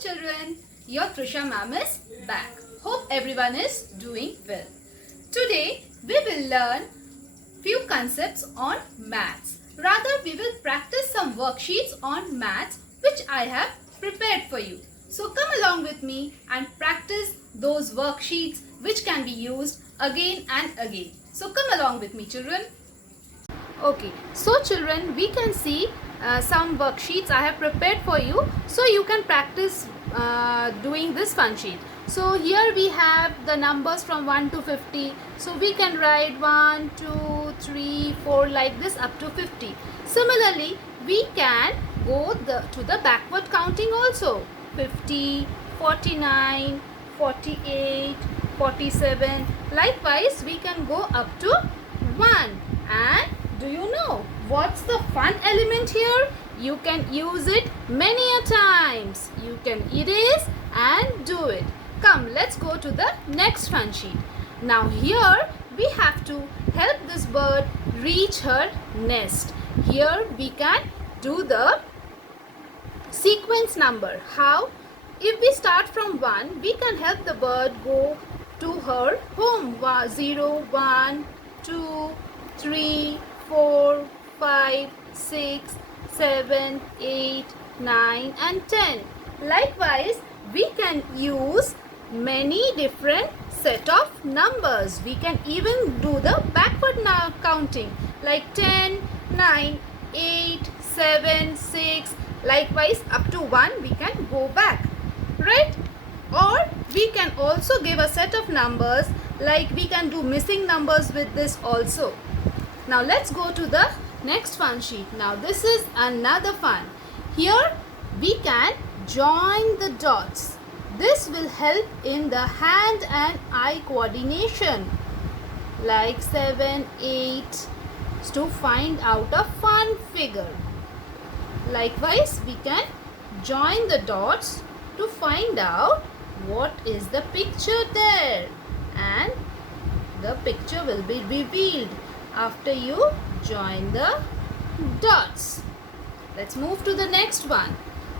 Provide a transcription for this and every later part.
children, your Trisha ma'am is back. Hope everyone is doing well. Today we will learn few concepts on maths. Rather, we will practice some worksheets on maths which I have prepared for you. So come along with me and practice those worksheets which can be used again and again. So come along with me, children. Okay, so children, we can see some worksheets I have prepared for you, so you can practice doing this fun sheet. So here we have the numbers from 1 to 50, so we can write 1 2 3 4 like this up to 50. Similarly, we can go to the backward counting also. 50, 49, 48, 47. Likewise, we can go up to 1. And do you know what's the fun element here? You can use it many a times. You can erase and do it. Come, let's go to the next fun sheet. Now here we have to help this bird reach her nest. Here we can do the sequence number. How? If we start from 1, we can help the bird go to her home. 0, 1, 2, 3, 4, 5, 6, 7, 8, 9 and 10. Likewise, we can use many different set of numbers. We can even do the backward counting like 10, 9, 8, 7, 6. Likewise, up to 1 we can go back, right? Or we can also give a set of numbers, like we can do missing numbers with this also. Now let's go to the next fun sheet. Now this is another fun. Here we can join the dots. This will help in the hand and eye coordination, like 7, 8, to find out a fun figure. Likewise, we can join the dots to find out what is the picture there, and the picture will be revealed after you join the dots. Let's move to the next one.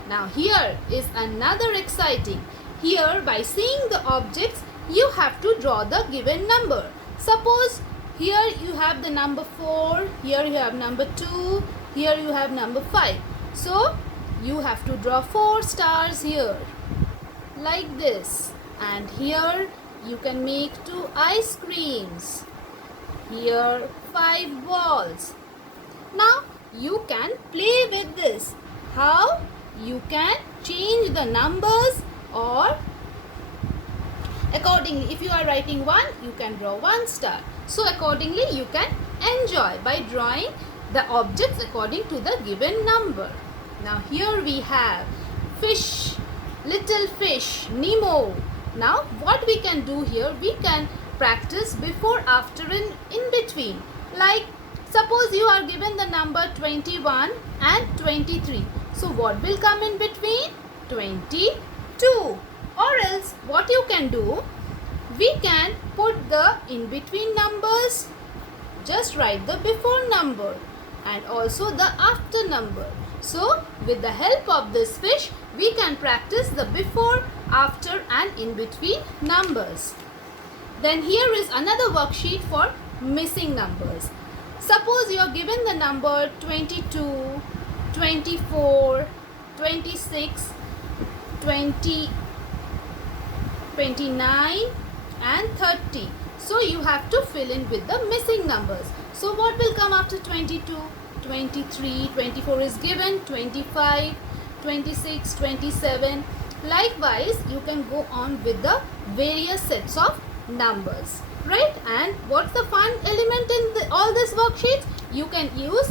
Now here is another exciting. Here, by seeing the objects, you have to draw the given number. Suppose here you have the number 4, here you have number 2, here you have number 5. So you have to draw 4 stars here like this, and here you can make 2 ice creams. Here 5 balls. Now you can play with this. How? You can change the numbers, or accordingly, if you are writing 1, you can draw 1 star. So accordingly, you can enjoy by drawing the objects according to the given number. Now here we have fish, little fish, Nemo. Now what we can do here, we can practice before, after and in between. Like suppose you are given the number 21 and 23. So what will come in between? 22. Or else what you can do, we can put the in between numbers, just write the before number and also the after number. So with the help of this fish, we can practice the before, after and in between numbers. Then here is another worksheet for missing numbers. Suppose you are given the number 22, 24, 26, 20, 29 and 30. So you have to fill in with the missing numbers. So what will come after 22? 23, 24 is given, 25, 26, 27. Likewise, you can go on with the various sets of numbers, right? And what's the fun element in all these worksheets? You can use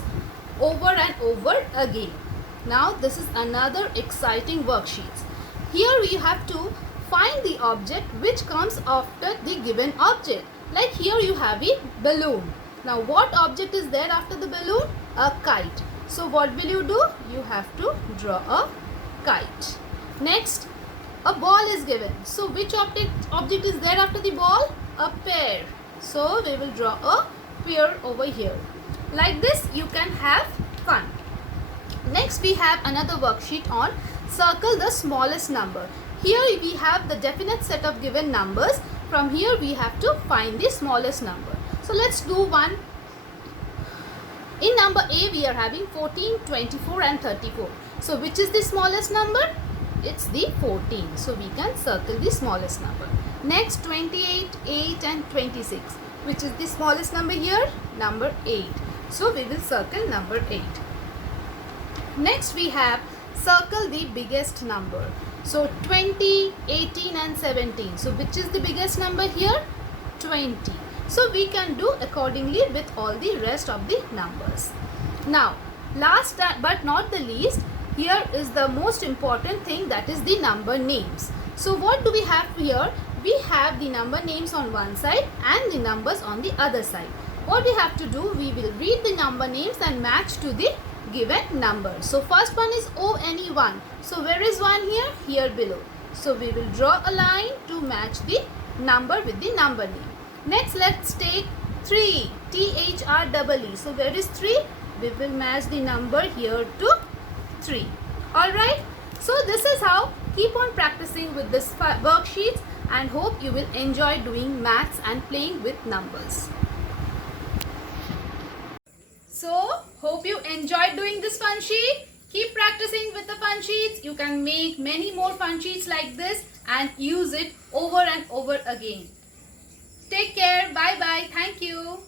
over and over again. Now this is another exciting worksheet. Here we have to find the object which comes after the given object. Like here you have a balloon. Now what object is there after the balloon? A kite. So what will you do? You have to draw a kite. Next, a ball is given. So which object is there after the ball? A pear. So we will draw a pear over here. Like this you can have fun. Next we have another worksheet on circle the smallest number. Here we have the definite set of given numbers. From here we have to find the smallest number. So let's do one. In number A we are having 14, 24 and 34. So which is the smallest number? It's the 14. So we can circle the smallest number. Next 28, 8 and 26. Which is the smallest number here? Number 8. So we will circle number 8. Next we have circle the biggest number. So 20, 18 and 17. So which is the biggest number here? 20. So we can do accordingly with all the rest of the numbers. Now last but not the least, here is the most important thing, that is the number names. So what do we have here? We have the number names on one side and the numbers on the other side. What we have to do, we will read the number names and match to the given number. So first one is ONE1. So where is 1 here? Here below. So we will draw a line to match the number with the number name. Next let's take 3. THREE. So where is 3? We will match the number here to 3. Alright. So this is how. Keep on practicing with this worksheets and hope you will enjoy doing maths and playing with numbers. So hope you enjoyed doing this fun sheet. Keep practicing with the fun sheets. You can make many more fun sheets like this and use it over and over again. Take care. Bye bye. Thank you.